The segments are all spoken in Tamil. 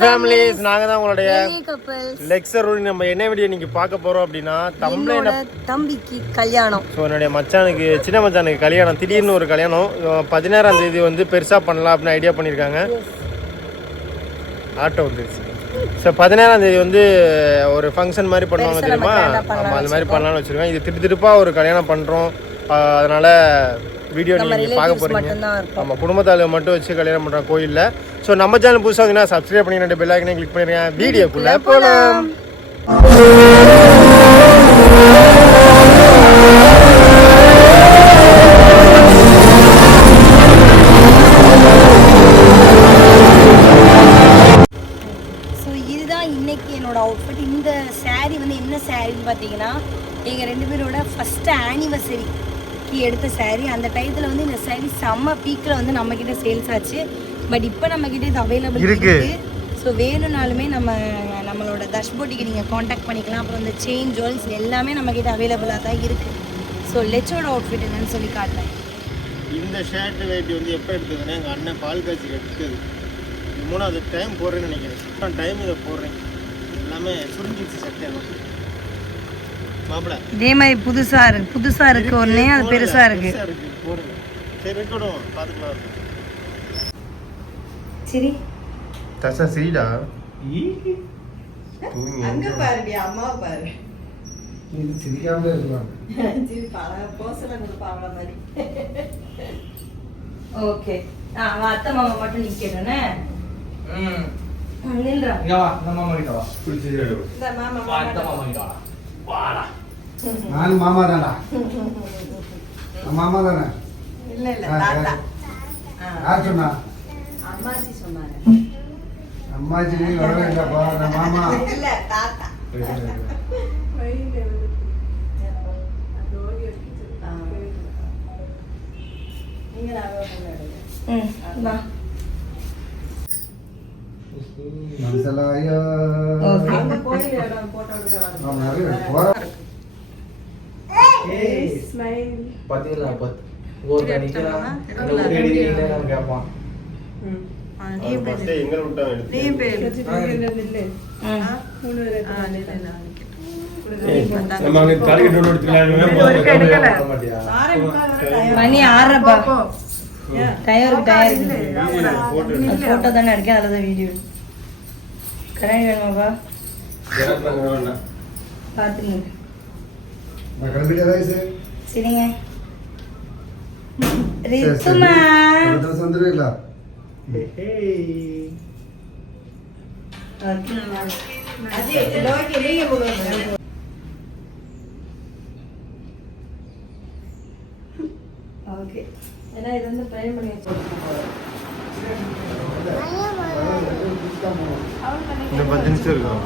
ஃபேமிலிஸ் நாங்க தான் உங்களுடைய லெக்சர் நம்ம என்ன வீடியோ நீங்க பார்க்க போறோம் அப்படின்னா தமிழ்ல என்னோட தம்பிக்கு கல்யாணம். ஸோ என்னுடைய மச்சானுக்கு சின்ன மச்சானுக்கு கல்யாணம் திடீர்னு ஒரு கல்யாணம். பதினாறாம் தேதி வந்து பெருசா பண்ணலாம் அப்படின்னு ஐடியா பண்ணியிருக்காங்க. ஆட்டோ வந்துருச்சு ஸோ பதினேழாம் தேதி வந்து ஒரு ஃபங்க்ஷன் மாதிரி பண்ணுவாங்க தெரியுமா? ஆமாம் அது மாதிரி பண்ணலாம்னு வச்சிருக்கோம். இது திட்டு திருப்பா ஒரு கல்யாணம் பண்ணுறோம் அதனால வீடியோ நம்ம நீங்கள் பார்க்க போகிறீங்க ஆமாம் குடும்பத்தாளு மட்டும் வச்சு கல்யாணம் பண்ணுறோம் கோயிலில். ஸோ நம்ம சேனல் புதுசாக வந்தீங்கன்னா சப்ஸ்கிரைப் பண்ணி ரெண்டு பெல் ஐக்கனே கிளிக் பண்ணிடுங்க வீடியோக்குள்ளே போகலாம் ஸோ இதுதான் இன்னைக்கு என்னோட அவுட்ஃபிட் இந்த saree வந்து என்ன சாரின்னு பார்த்தீங்கன்னா எங்கள் ரெண்டு பேரோட ஃபஸ்ட்டு ஆனிவர்சரிக்கு எடுத்த saree அந்த டயத்தில் வந்து இந்த saree செம்ம பீக்கில் வந்து நம்மக்கிட்ட சேல்ஸ் ஆச்சு. பட் இப்போ நம்மக்கிட்ட இது அவைலபிள் இருக்கு. இருக்கு. ஸோ வேணும்னாலுமே நம்ம நம்மளோட தஷ்போட்டிக்கு நீங்கள் காண்டாக்ட் பண்ணிக்கலாம். அப்புறம் இந்த செயின் ஜுவல்ஸ் எல்லாமே நம்மக்கிட்ட அவைலபிளாக தான் இருக்குது ஸோ லெச்சோட அவுட்ஃபிட் என்னன்னு சொல்லி காட்டுறேன். இந்த ஷர்ட் வெயிட் வந்து எப்போ எடுத்ததுன்னா எங்கள் அண்ணன் பால் காய்ச்சி எடுத்தது. இது மூணாவது டைம் போடுறேன்னு நினைக்கிறேன். டைம் இதை போடுறேன். எல்லாமே சுருங்கிச்சு சட்டை இதே மாதிரி புதுசாக இருக்கு. புதுசாக இருக்கு ஒன்றே அது பெருசாக இருக்கு பெருசா இருக்கு. சரி தசா சரிடா? அங்க பாருடி அம்மா பாரு. இது சிரிக்காம இருக்கலாம் சரி பழக போசல கொடுப்பாங்கள மாதிரி. ஓகே. ஆ அவன் அத்தை மாமா மட்டும் நிற்கிறேனே நில்றா. இந்த மாமா மாமா நானும் மாமா தானா மாமா தானே இல்ல இல்ல தாத்தா. யார்? சொன்னா? அம்மாச்சி சொன்னாங்க அம்மாச்சி நீ வரவே இல்லப்பா நான் மாமா. இல்ல தாத்தா. மனசலாயா போட்டோ எடுக்கலாம் ஆமா, நிறைய போற பாத்தீங்களா? பத் ஒரு நிக்கிறான். இந்த ஒரு அடி கேட்பான். மணி ஆறப்பா டயருக்கு டயருக்கு போட்டு தானே எடுக்க அதில் தான் வீடியோ கல்யாணம் வேணுமாப்பா பார்த்துங்க நான் கிளம்பிட்டே வயசு சரிங்க ரித்துமா ட்ரெஸ் வந்துருவீங்களா அது நோக்கி நீங்க போடுங்க ஓகே ஏன்னா இது வந்து ப்ரைம் பண்ணி வச்சிருக்கோம் இந்த பத்து நிமிஷம் இருக்கும்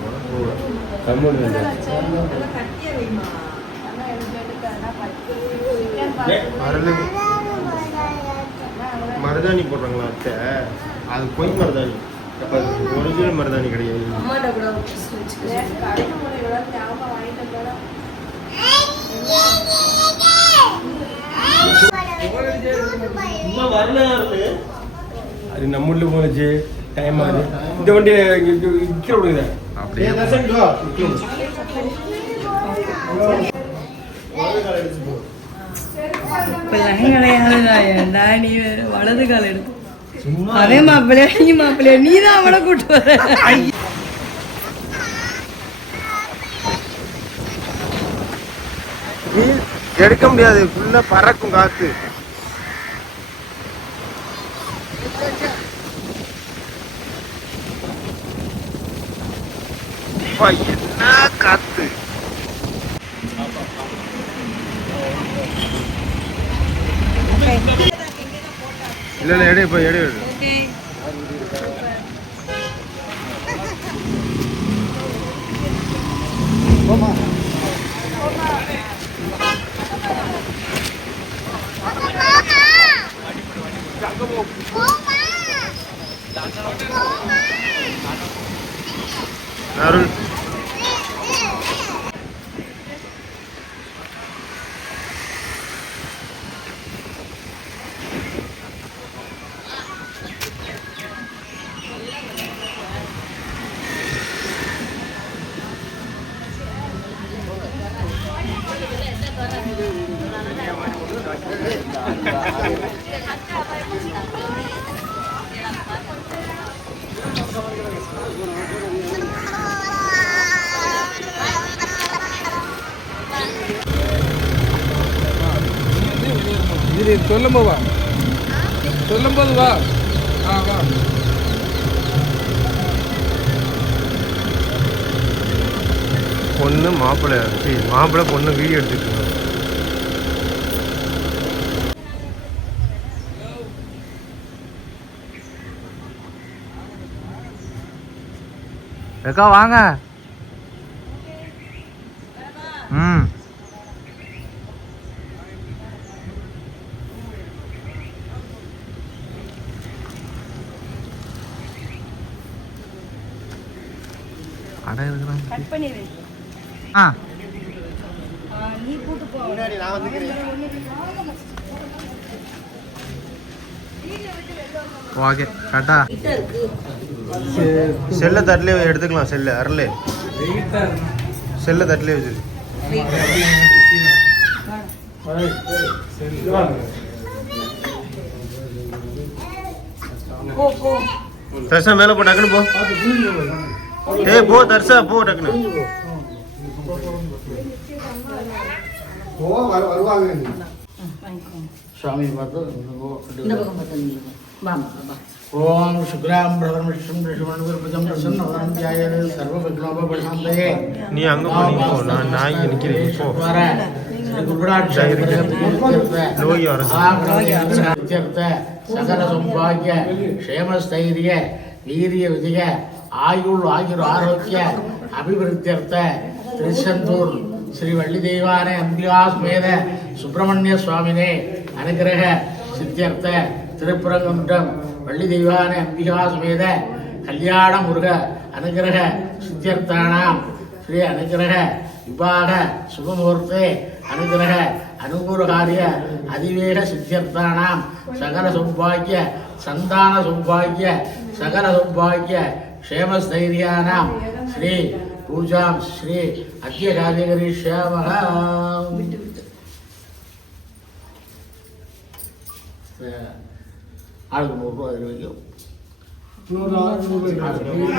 கட்டிய வைமா மருது மருதாணி. போடுறாங்களா அத்தை? அது பொய் மருதாணி. ஒரிஜினல் மருதாணி கிடையாது. அது நம்ம ஊர்ல போனுச்சு டைம் ஆகுது. இந்த வண்டி விற்க விடுங்க. அப்படியே இப்போ கிடையாது ஏன்டா நீ வேற வலது கால் எடுத்து அவன் மாப்பிள்ளையா நீ மாப்பிள்ளையா நீ தான் அவனை கூட்டு வர எடுக்க முடியாது ஃபுல்லா பறக்கும் காத்து என்ன காத்து இல்ல இல்ல எடு இப்போ எடு ஓகே. போமா அருள் இது சொல்லும்போது வா. சொல்லும்போது வா. ஆ வா. பொண்ணு மாப்பிள்ளை சரி மாப்பிள்ளை பொண்ணு வீடியோ எடுத்துட்டு அக்கா வாங்க ம் அட ஆ. ஆ, நீ கூட்டு போ. முன்னாடி நான் வந்துக்கிறேன் ஓகே கரெக்டா கிட்ட செல்லை தட்டிலே எடுத்துக்கலாம் செல்லு அரலே செல்லை தட்டிலே வச்சு. போ போ. தர்ஷா மேலே போ டக்குன்னு போ. ஏய் போ தர்ஷா போ டக்குன்னு ஓ வரு வருவாங்க நீ. சுவாமி பார்த்து ஓம் சுக்ராம் பிரதம் விஷ்ணு ரிஷமனுபதம் பிரசன்னவரம் தியாயது சர்வ விக்னோபசாந்தயே நீ அங்க போ நீ போ. நான் நான் நிக்கிறேன். போ. வர. சகல சௌபாகிய க்ஷேமஸ்தைரிய வீரிய விஜய ஆயுள் ஆயுர் ஆரோக்கிய அபிவிருத்தியர்த்த திருச்செந்தூர் ஸ்ரீ வள்ளி தெய்வான அம்பிகாஸ்மேத சுப்பிரமணிய சுவாமினே அனுகிரக சித்தியர்த்த திருப்புரங்குன்றம் வள்ளி தெய்வான அம்பிகாஸ்மேத கல்யாண முருக அனுகிரக சித்தியர்த்தானாம். ஸ்ரீ அனுகிரக விபாக சுபமுகூர்த்தே அனுகிரக அனுகூலகாரிய அதிவேக சித்தியர்த்தானாம். சகல சௌபாகிய சந்தான சௌபாகிய சகல சௌபாகிய க்ஷேமஸ்தைரியானாம் ஸ்ரீ பூஜாம் ஸ்ரீ அத்திய காரியகரிஷ்யாமः ஆளுக்கு நூறுரூவா அதில் வைக்கும் நூறு ஆறு நூறு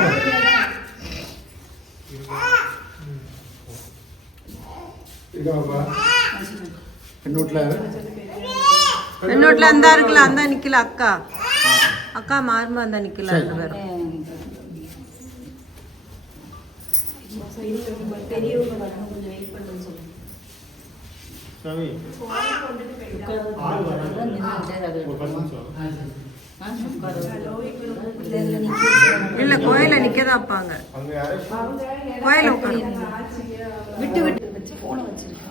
இதாப்பா பெண்ணூட்டில் பெண்ணோட்ல அந்த இருக்குல்ல அந்த நிக்கல அக்கா அக்கா மார்மா அந்த நிக்கல ரெண்டு பேரும் பெரியவங்க வரணும் கொஞ்சம் வெயிட் பண்ணுன்னு சொல்லுங்க சாமி இல்ல கோயில நிக்கதான் வைப்பாங்க கோயில விட்டு விட்டு வச்சு போன வச்சிருக்கேன்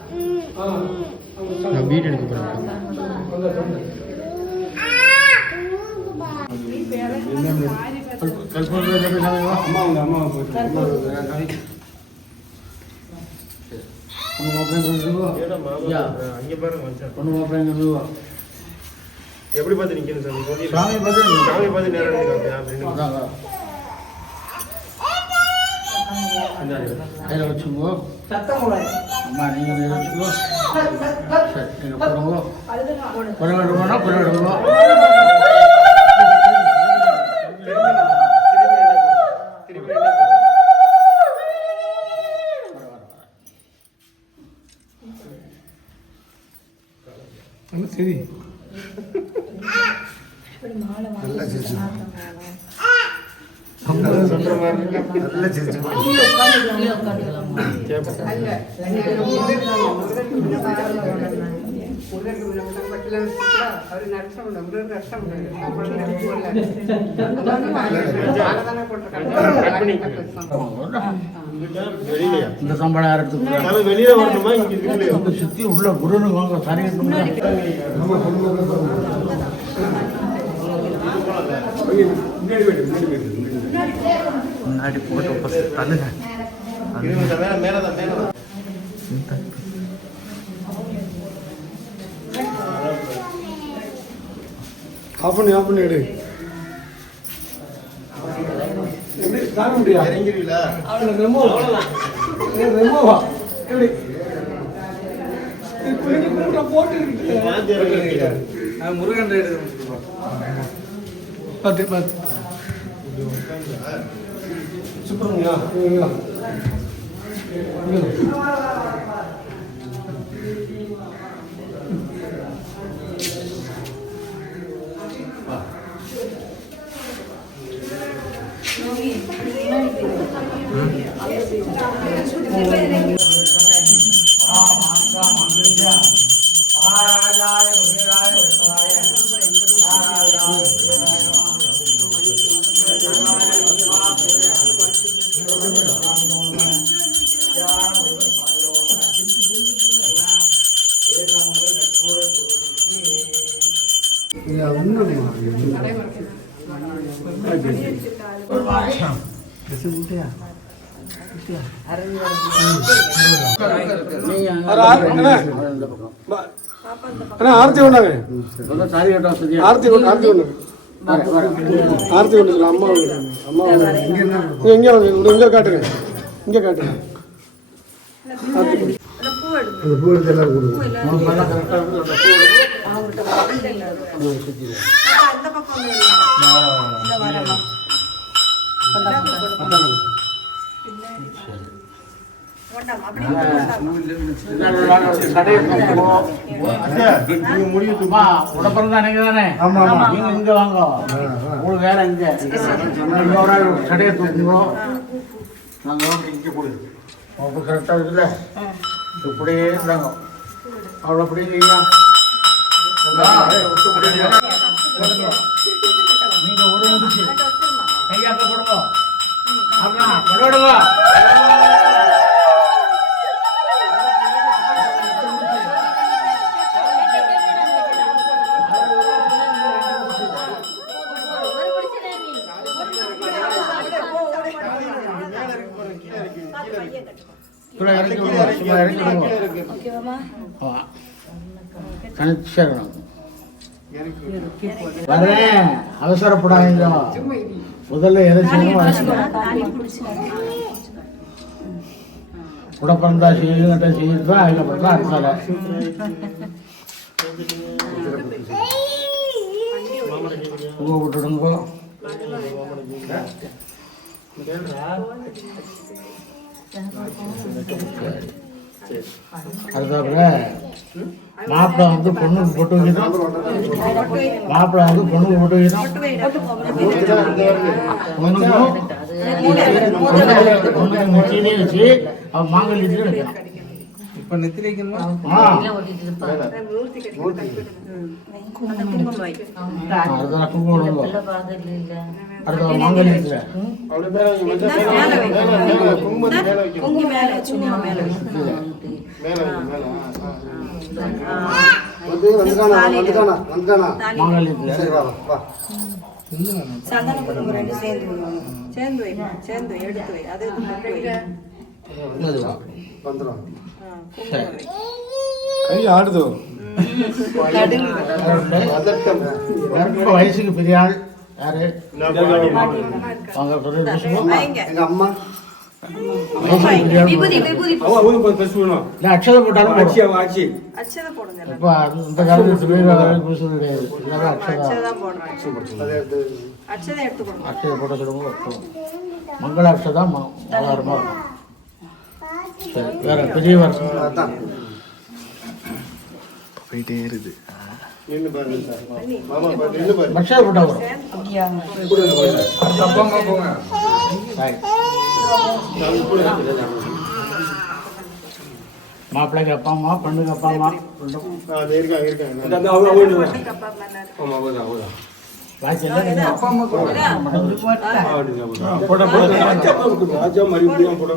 நான் வீடியோ எடுக்க போறேன் அம்மா அம்மா போயிட்டு ஒன்று ஏடா மாமா அங்க பாருங்க ஒன்று மாப்பிள்ளைங்க எப்படி பார்த்து நிக்கணும் சாமி? சாமி பார்த்து சாமி பார்த்து நேரம் கையில் அம்மா நீங்கள் கையில் வச்சுக்கோ. சரி நீங்கள் போடுங்க. குறை விடுவோம்னா உட்காந்துக்கலாம் வெளியிலயா இந்த சம்பளம் சாமி வெளியில வரணுமா? இங்க சுற்றி உள்ள குருன்னு வாங்க குடும்பத்தில் முன்னாடி முன்னாடி போட்டு ஃபஸ்ட் தள்ளுங்க. ஆஃப் பண்ணி ஆஃப் பண்ணி எடு எப்படி தாங்க முடியா இறங்கிருவீங்களா ரெமோ ரெமோவா எப்படி? இது குளிக்க முருகன் ரைடு பார்த்து பார்த்து அண்ணா ஆர்த்தி கொண்டாங்க. ஆர்த்தி கொண்டு ஆர்த்தி கொண்டு. ஆர்த்தி கொண்டு அம்மா அம்மா இங்கே இங்கே இங்கே காட்டுங்க. இங்கே காட்டுங்க. அந்த பூ எடுத்து கரெக்டாக இருக்குல்ல? இப்படியே இருந்தாங்க. அவ்வளோ அப்படியே? செய்யுங்க நீங்க ஒரு முடிச்சு கணிச்சிடணும் வரேன் அவசரப்படாதீங்க. முதல்ல எதை செய்யணும் கூட பிறந்தா செய்யுங்கிட்ட செய்யுது அதில் பிறந்தா அடுத்தால பூவை விட்டுடுங்க அதுக்கப்புற மாப்பிள்ளை வந்து பொண்ணுக்கு பொட்டு வைக்கணும் மாப்பிள்ளை வந்து பொண்ணுக்கு பொட்டு வைக்கணும் பொண்ணுக்கு பொண்ணுக்கு வச்சு அவன் மாங்கல்யத்திலே வைக்கணும் இப்ப வா வா சந்தன குடும்பம் ரெண்டு சேர்ந்து. சேர்ந்து வை சேர்ந்து எடுத்து வை. அது வந்துடும் கை ஆடுதோ. வயசுக்கு பெரிய ஆள். யாரு? எங்க அம்மா? அக்ஷதை போட்டாலும் இந்த காலத்துல கிடையாது. அக்ஷதா போட்ட சொல்லுங்க வைப்போம். மங்கள அக்ஷதா ம- மலரமா இருக்கும் வேற பெரியவர் அதான் நின்னு பாருங்க சார். மாமா பாரு, நின்னு பாரு. அக்ஷதை போட்டா வரும். அப்படியா அப்பா அம்மா போங்க Right. மாப்பிள்ளைக்கு அப்பா அம்மா பெண்ணுக்கு அப்பா அம்மா இருக்காங்க, அப்பா அம்மா போட்டா. போட்டோ போட்டோ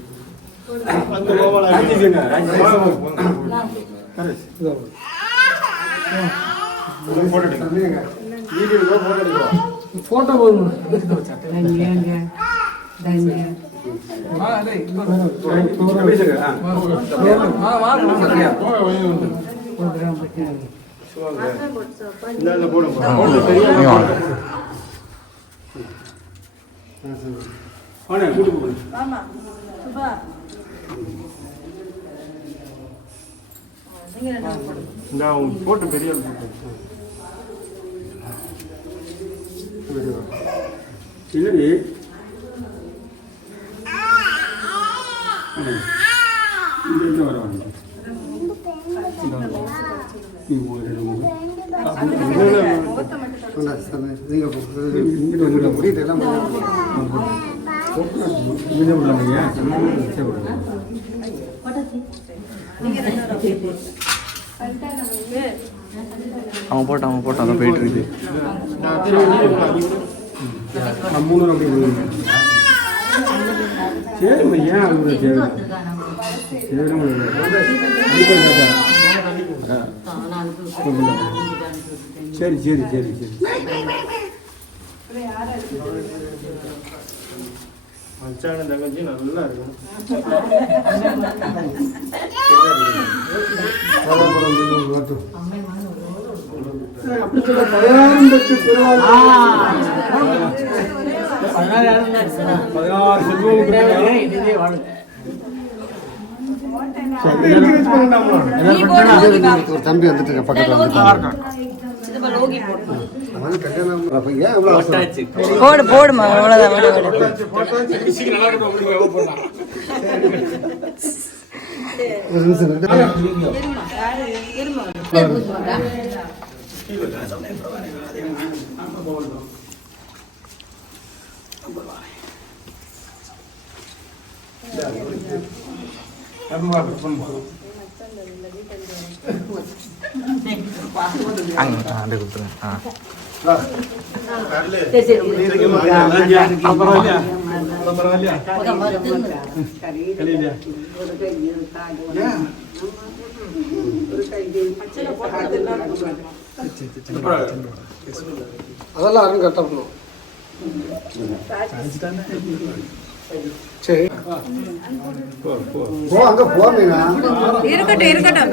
போட்டோ போதும் போடுங்க கூட்டு போடுங்க அவங்க போட்டு பெரிய இல்லடி இங்க வர வாங்க நீ போய் ரெண்டு மூணு. நீங்கள் விடலாமையா அவன் போட்டான் அவன் போட்டான் அதான் போயிட்டு இருக்கு சரிம்மா ஏன் அவ்வளோ சரி சரி சரி சரி மச்சான தங்கச்சி நல்லா இருக்கும் பதினாறு செல்வம். தம்பி வந்துட்டு இந்த பக்கத்தில் போடு. போடுமா. அங்கே அந்த கொடுத்துருங்க. ஆ. அதெல்லாம் யாரும் கரெக்டாக பண்ணும் சரி. போ அங்க போனீங்க இருக்கட்டும் இருக்கட்டும்.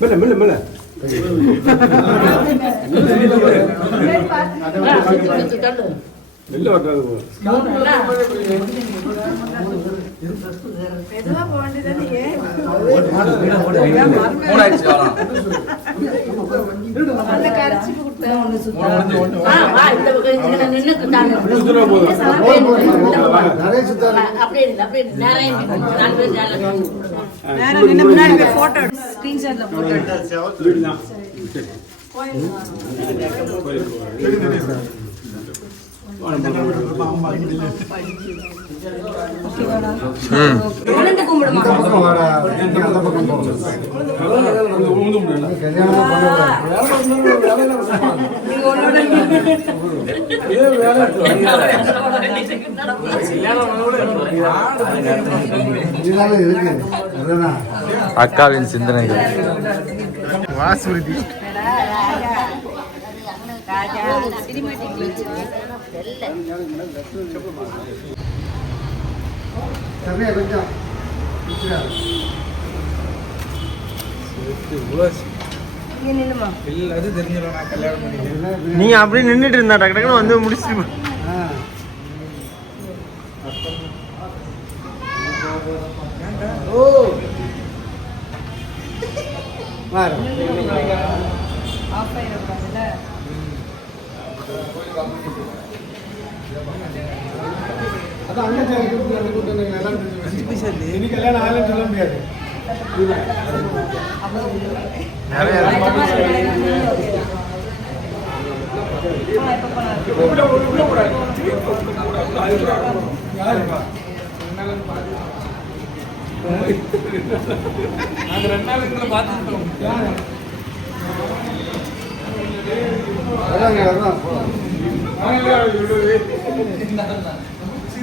மெல்ல மெல்ல மெல்ல மெல்ல வட்டாது சுத்துனா போதும் நிறைய நேரம் நின்று முன்னாடி போய் போட்டோ ஸ்கிரீன்ஷாட்ல போட்டோ எடுத்து. வீடுதான். அக்காவின் சிந்தனைகள். வாசுருதி சரியா கொஞ்சம் இங்க நில்லுமா எல்லாத்தையும் தெரிஞ்சிடும் நான் கல்யாணம் நீ அப்படியே நின்றுட்டு இருந்தா டக்கு டக்குன்னு வந்து முடிச்சிருமா ஓ. வாரு. அதான் அண்ணன் சார் கூப்பிட்டு வந்து கூப்பிட்டு வந்து எல்லாரும் தெரிஞ்சு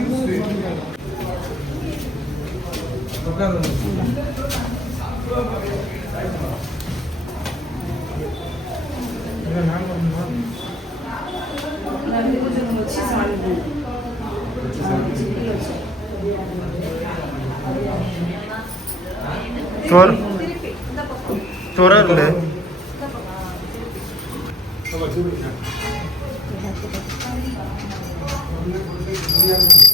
வச்சு. இன்னைக்கு கல்யாணம் ஆகலன்னு சொல்ல முடியாது நாங்க ரெண்டு நாள் எங்களை பார்த்துட்டோம் அதாங்க அதான் உட்காருங்க துவர துவரல் சார்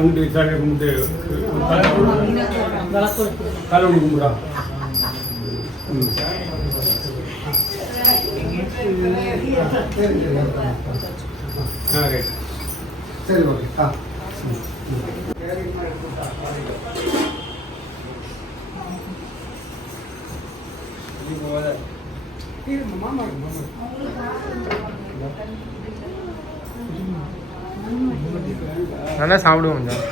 அப்படியே அங்கிட்டு சாலை கும்பிட்டு காலை கும்பிடா. ம். ஆ ரைட் சரி ஓகே. ஆ. நல்லா சாப்பிடுவோம் கொஞ்சம்.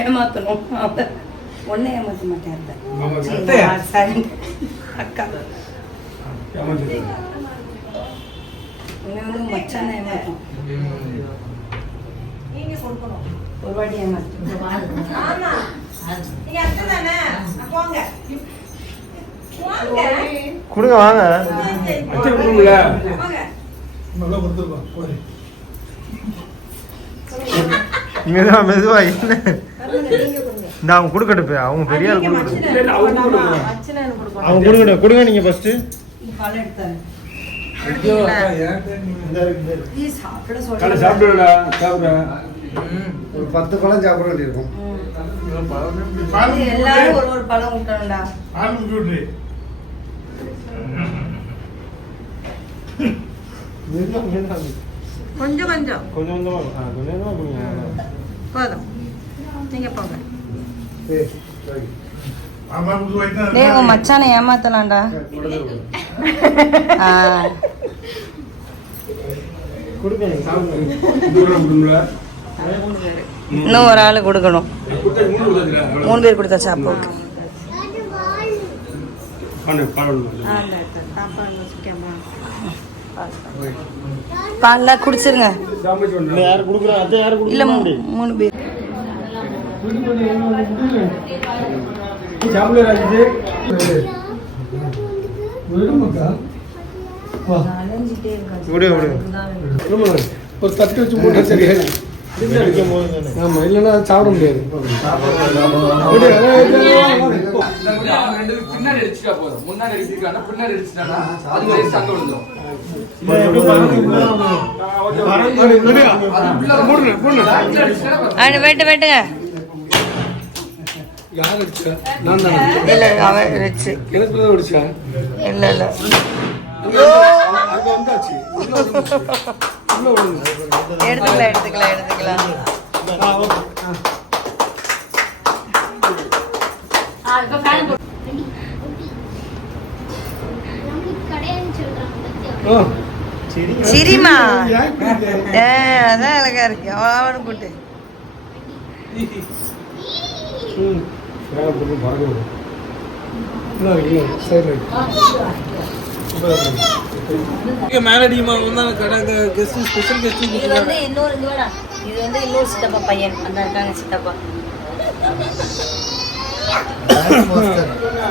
ஏமாத்தணும். ஒன்னே ஏமாத்த மாட்டேன் அக்கா. வந்து மச்சான் ஏமாத்தணும். ஒரு வாட்டி ஏமாத்தணும். கொடுங்க வாங்க. மெதுவா மெதுவா என்ன? இந்த அவங்க கொடுக்கட்டும் இப்ப. அவங்க பெரிய ஆள் கொடுக்கட்டும். இல்லை இல்லை அவங்க கொடுக்கட்டும். கொடுங்க நீங்க ஃபர்ஸ்ட் ஒரு பத்து பழம் சாப்பிட வேண்டியிருக்கும். எல்லாரும் ஒரு ஒரு பழம் விட்டணும்டா கொஞ்சம் கொஞ்சம் கொஞ்சம் கொஞ்சமா ஆ, கொஞ்சம் கொஞ்சமா கொடுங்க போதும் நீங்க போங்க ஏய் டேய் உன் மச்சானை ஏமாத்தலாம்டா ஆ இன்னும் ஒரு ஆள் கொடுக்கணும் மூணு பேர் கொடுத்தாச்சா அப்போ ஓகே பண்ணு பாடணும் பாப்பா வச்சுக்கேம்மா பால்லாம் குடிச்சிருங்க. இல்ல யாரு கொடுக்குறா? அத்தை யாரு இல்ல கொடுக்குறா மூ- மூணு பேர். ஒரு தட்டு வச்சு போட்டா சரியா. ஆமா இல்லைன்னா சாப்பிட முடியாது பின்னாடி அடிச்சுட்டா போதும் முன்னாடி அடிச்சிருக்கானா பின்னாடி அடிச்சுட்டானா அது வரை சண்டை விழுந்துரும் இல்ல, எப்படி பாருங்க. விடு, விடு. போடுங்க, போடுங்க. அடு வெட்டு வெட்டுங்க யார் அடிச்சா? நான் தானே. இல்ல அவன் வச்சு எனக்கு தான் அடிச்சா இல்ல இல்ல அங்க வந்தாச்சு எடுத்துக்கலாம் எடுத்துக்கலாம் எடுத்துக்கலாம். ஆ. சிரிமா? ஏ அதான் அழகா இருக்கு. அவனு கூட்டு ம். சரி, இங்க மேலடிமா வந்து கடை கெஸ்ட் ஸ்பெஷல் கெஸ்ட் இது வந்து இன்னொரு இது வந்து இன்னொரு சித்தப்பா பையன். அந்த இருக்காங்க சித்தப்பா.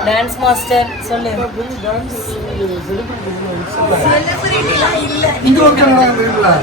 டான்ஸ் மாஸ்டர் சொல்லு. செலிபிரிட்டிலாம் இல்ல இங்க?